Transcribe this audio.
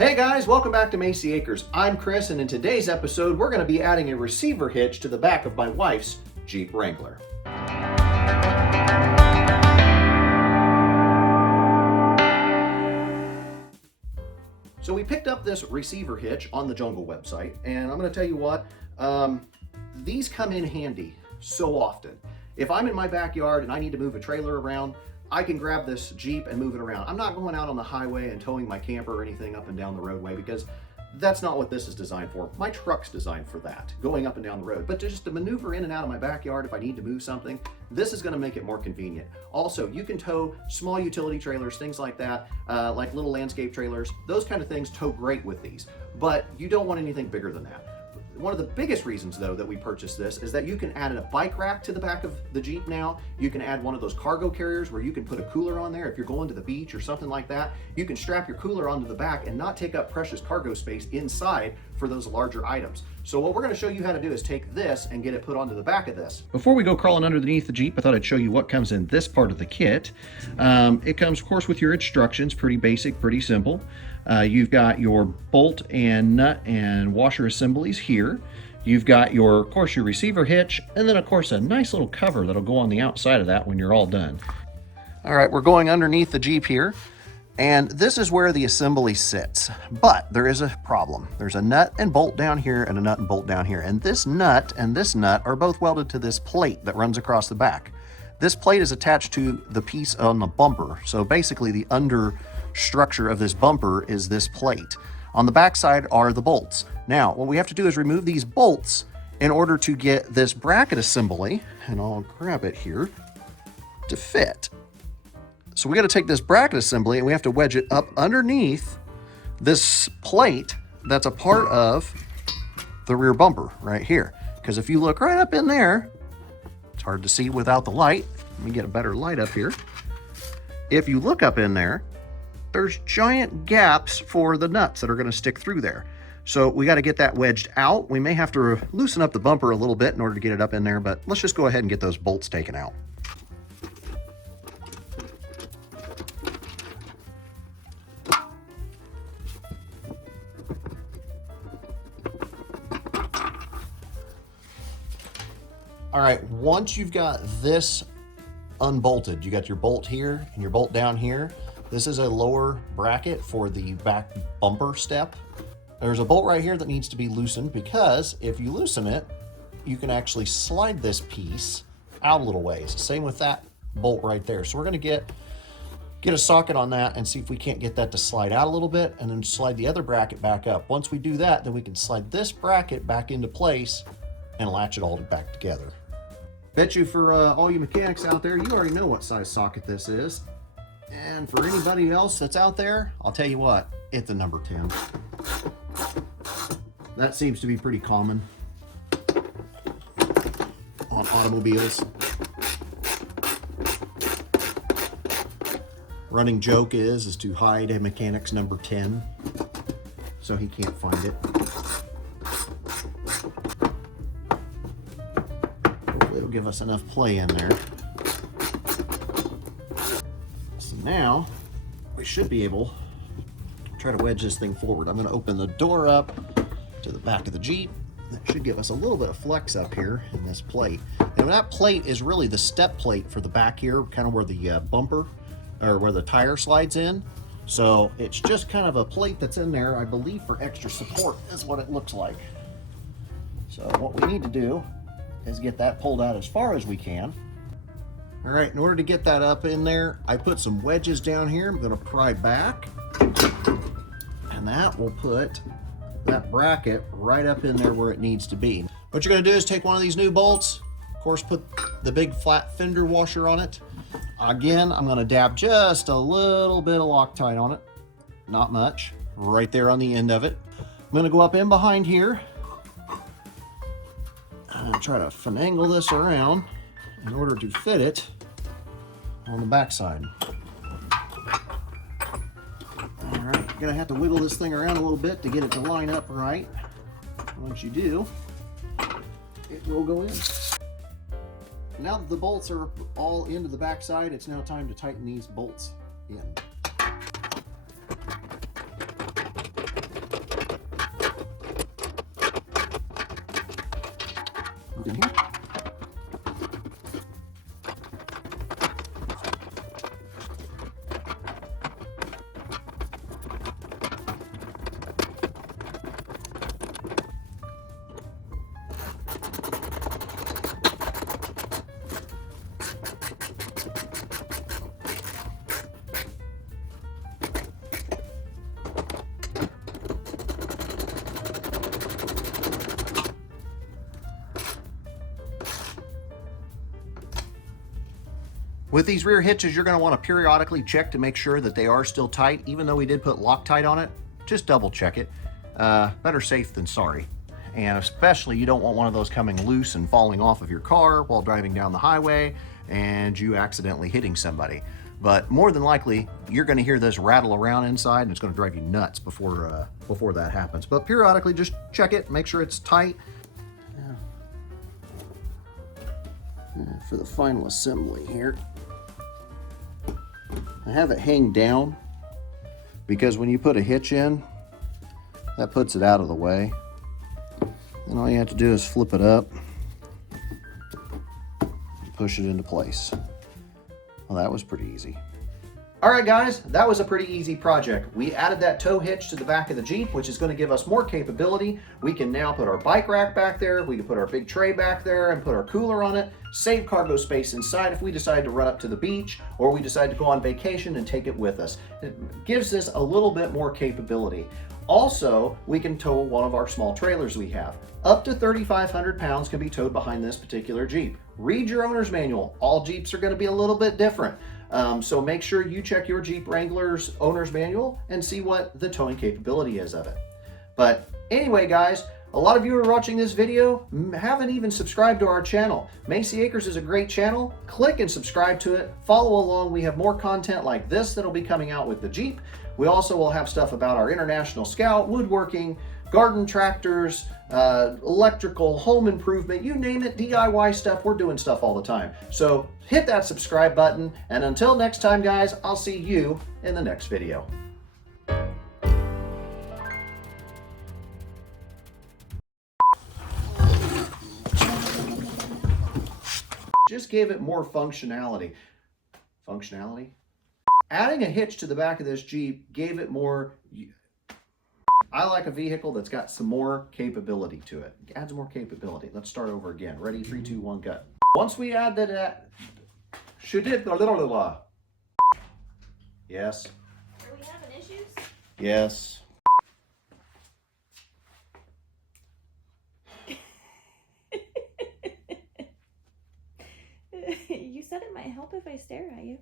Hey guys, welcome back to Macy Acres. I'm Chris, and in today's episode, we're going to be adding a receiver hitch to the back of my wife's Jeep Wrangler. So we picked up this receiver hitch on the Jungle website, and I'm going to tell you what, these come in handy so often. If I'm in my backyard and I need to move a trailer around, I can grab this Jeep and move it around. I'm not going out on the highway and towing my camper or anything up and down the roadway, because that's not what this is designed for. My truck's designed for that, going up and down the road. But just to maneuver in and out of my backyard if I need to move something, this is going to make it more convenient. Also, you can tow small utility trailers, things like that, like little landscape trailers. Those kind of things tow great with these, but you don't want anything bigger than that. One of the biggest reasons, though, that we purchased this is that you can add a bike rack to the back of the Jeep now. You can add one of those cargo carriers where you can put a cooler on there. If you're going to the beach or something like that, you can strap your cooler onto the back and not take up precious cargo space inside for those larger items. So what we're going to show you how to do is take this and get it put onto the back of this. Before we go crawling underneath the Jeep, I thought I'd show you what comes in this part of the kit. It comes, of course, with your instructions. Pretty basic, pretty simple. You've got your bolt and nut and washer assemblies here. You've got your, of course, your receiver hitch, and then of course a nice little cover that'll go on the outside of that when you're all done. All right, we're going underneath the Jeep here, and this is where the assembly sits. But there is a problem. There's a nut and bolt down here and a nut and bolt down here, and this nut are both welded to this plate that runs across the back. This plate is attached to the piece on the bumper, so basically the under structure of this bumper is this plate. On the back side are the bolts. Now, what we have to do is remove these bolts in order to get this bracket assembly, and I'll grab it here, to fit. So we got to take this bracket assembly and we have to wedge it up underneath this plate that's a part of the rear bumper right here. Because if you look right up in there, it's hard to see without the light. Let me get a better light up here. If you look up in there, there's giant gaps for the nuts that are going to stick through there. So we got to get that wedged out. We may have to loosen up the bumper a little bit in order to get it up in there, but let's just go ahead and get those bolts taken out. All right, once you've got this unbolted, you got your bolt here and your bolt down here. This is a lower bracket for the back bumper step. There's a bolt right here that needs to be loosened, because if you loosen it, you can actually slide this piece out a little ways. Same with that bolt right there. So we're gonna get a socket on that and see if we can't get that to slide out a little bit, and then slide the other bracket back up. Once we do that, then we can slide this bracket back into place and latch it all back together. Bet you for all you mechanics out there, you already know what size socket this is. And for anybody else that's out there, I'll tell you what, it's a number 10. That seems to be pretty common on automobiles. Running joke is to hide a mechanic's number 10 so he can't find it. Hopefully it'll give us enough play in there. Now, we should be able to try to wedge this thing forward. I'm going to open the door up to the back of the Jeep. That should give us a little bit of flex up here in this plate. And that plate is really the step plate for the back here, kind of where the bumper, or where the tire slides in. So it's just kind of a plate that's in there, I believe, for extra support is what it looks like. So what we need to do is get that pulled out as far as we can. All right, in order to get that up in there, I put some wedges down here. I'm going to pry back, and that will put that bracket right up in there where it needs to be. What you're going to do is take one of these new bolts, of course, put the big flat fender washer on it. Again, I'm going to dab just a little bit of Loctite on it, not much, right there on the end of it. I'm going to go up in behind here and try to finagle this around in order to fit it on the backside. All right, you're gonna have to wiggle this thing around a little bit to get it to line up right. Once you do, it will go in. Now that the bolts are all into the backside, it's now time to tighten these bolts in. open here. With these rear hitches, you're going to want to periodically check to make sure that they are still tight. Even though we did put Loctite on it, just double check it. Better safe than sorry. And especially you don't want one of those coming loose and falling off of your car while driving down the highway and you accidentally hitting somebody. But more than likely, you're going to hear this rattle around inside and it's going to drive you nuts before that happens. But periodically just check it, make sure it's tight. For the final assembly here, I have it hang down because when you put a hitch in, that puts it out of the way. And all you have to do is flip it up and push it into place. Well, that was pretty easy. All right, guys, that was a pretty easy project. We added that tow hitch to the back of the Jeep, which is going to give us more capability. We can now put our bike rack back there. We can put our big tray back there and put our cooler on it. Save cargo space inside if we decide to run up to the beach or we decide to go on vacation and take it with us. It gives us a little bit more capability. Also, we can tow one of our small trailers we have. Up to 3,500 pounds can be towed behind this particular Jeep. Read your owner's manual. All Jeeps are going to be a little bit different. So make sure you check your Jeep Wrangler's owner's manual and see what the towing capability is of it. But anyway, guys, a lot of you are watching this video haven't even subscribed to our channel. Macy Acres is a great channel. Click and subscribe to it. Follow along. We have more content like this that'll be coming out with the Jeep. We also will have stuff about our International Scout, woodworking, garden tractors, electrical, home improvement, you name it, DIY stuff. We're doing stuff all the time. So hit that subscribe button. And until next time, guys, I'll see you in the next video. Just gave it more functionality. Adding a hitch to the back of this Jeep gave it more. I like a vehicle that's got some more capability to it. It adds more capability. Let's start over again. Ready? 3, 2, 1, go. Once we add that, yes. Are we having issues? Yes. You said it might help if I stare at you.